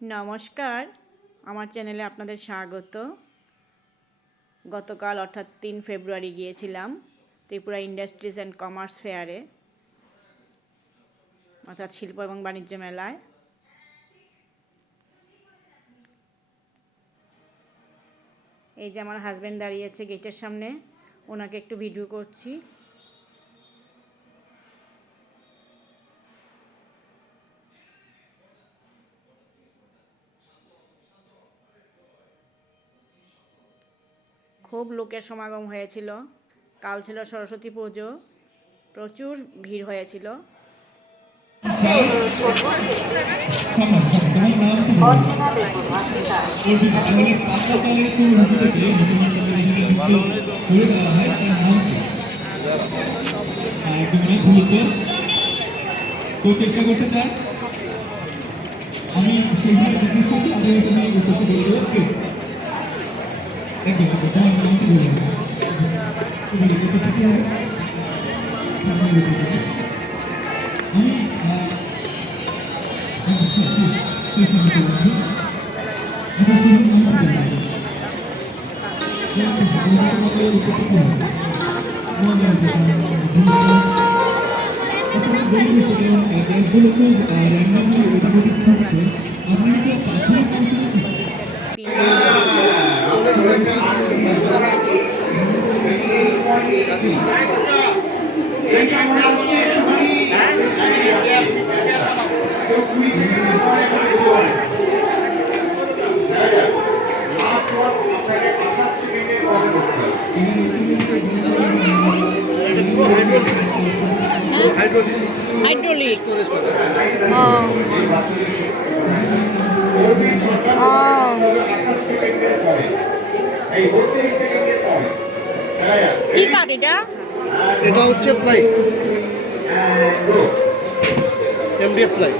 নমস্কার, আমার চ্যানেলে আপনাদের স্বাগত। গতকাল অর্থাৎ 3 ফেব্রুয়ারি গিয়েছিলাম ত্রিপুরা ইন্ডাস্ট্রিজ অ্যান্ড কমার্স ফেয়ারে, অর্থাৎ শিল্প এবং বাণিজ্য মেলায়। এই যে আমার হাজব্যান্ড দাঁড়িয়েছে গেটের সামনে, ওনাকে একটু ভিডিও করছি। খুব লোকের সমাগম হয়েছিল। কাল ছিল সরস্বতী পুজো, প্রচুর ভিড় হয়েছিল। চেষ্টা করতে চাই আমি হাইড্রোলিক কি কাঠ এটা? এটা হচ্ছে প্লাই, এমডিএফ প্লাই।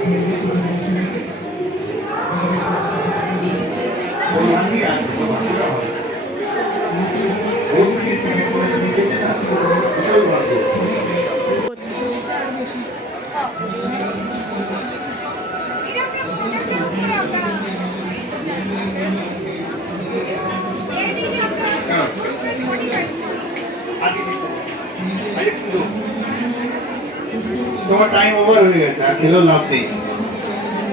তোমার টাইম ওভার হয়ে গেছে, আর খেলো লাভ নেই।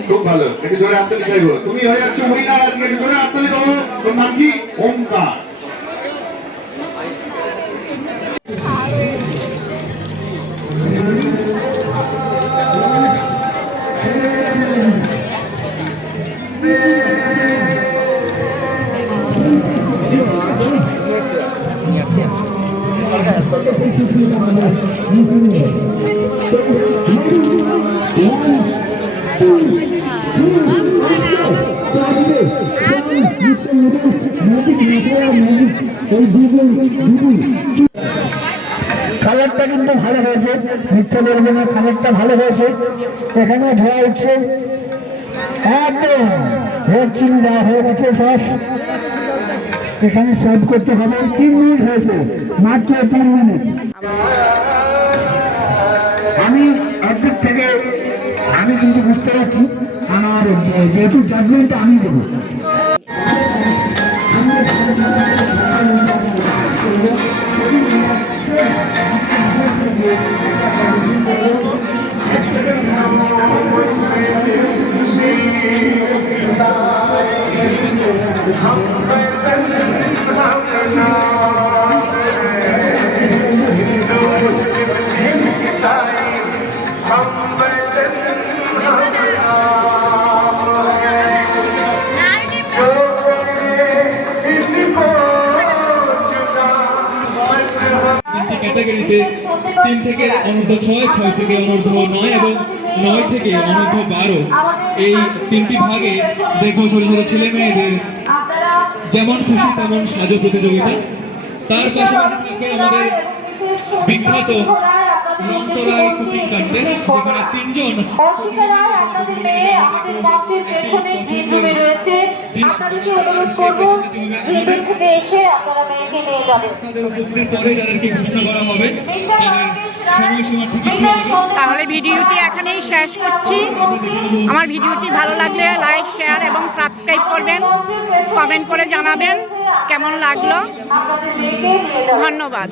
খুব ভালো, একটু জোরে হাততালি চাইবো। তুমি হয়ে যাচ্ছ উইনার আজকে, একটু জোরে হাততালি দেবো। তোর নাম কি? ওমকার। কালারটা কিন্তু ভালো হয়েছে, মিথ্যে বলবো না, কালারটা ভালো হয়েছে। এখানে ধোয়া উঠছে, একদম রেড চিলি দেওয়া হয়ে গেছে সস। এখানে সার্ভ করতে হবে। 3 মিনিট হয়েছে, মাত্র 3 মিনিট। আমি একদিক থেকে আমি কিন্তু বুঝতে পারছি আমার যেহেতু জাজমেন্টটা আমি দেবো। ক্যাটাগরিতে 3 থেকে অনূর্ধ্ব 6, 6 থেকে অনূর্ধ্ব 9 এবং 9 থেকে অনূর্ধ্ব 12 এই 3টি ভাগে দেখবো ছোট ছোট ছেলে মেয়েদের যেমন খুশি তেমন সাজো প্রতিযোগিতা। তার পাশাপাশি থাকবে আমাদের বিখ্যাত রংতরাই কুকিং কন্টেস্ট, যেখানে 3 জন আপনাদের মেয়ে আমাদের মঞ্চের পেছনে গ্রিন রুমে রয়েছে। আপনাদেরকে অনুরোধ করবো গ্রিন রুম থেকে এসে আপনারা মেয়েকে নিয়ে যাবেন। তাদের উপস্থিতির পরে যাদেরকে ঘোষণা করা হবে তাদের সময়সীমা ঠিক রাখতে হবে। তাহলে ভিডিওটি এখানেই শেষ করছি। আমার ভিডিওটি ভালো লাগলে লাইক, শেয়ার এবং সাবস্ক্রাইব করবেন। কমেন্ট করে জানাবেন কেমন লাগলো। ধন্যবাদ।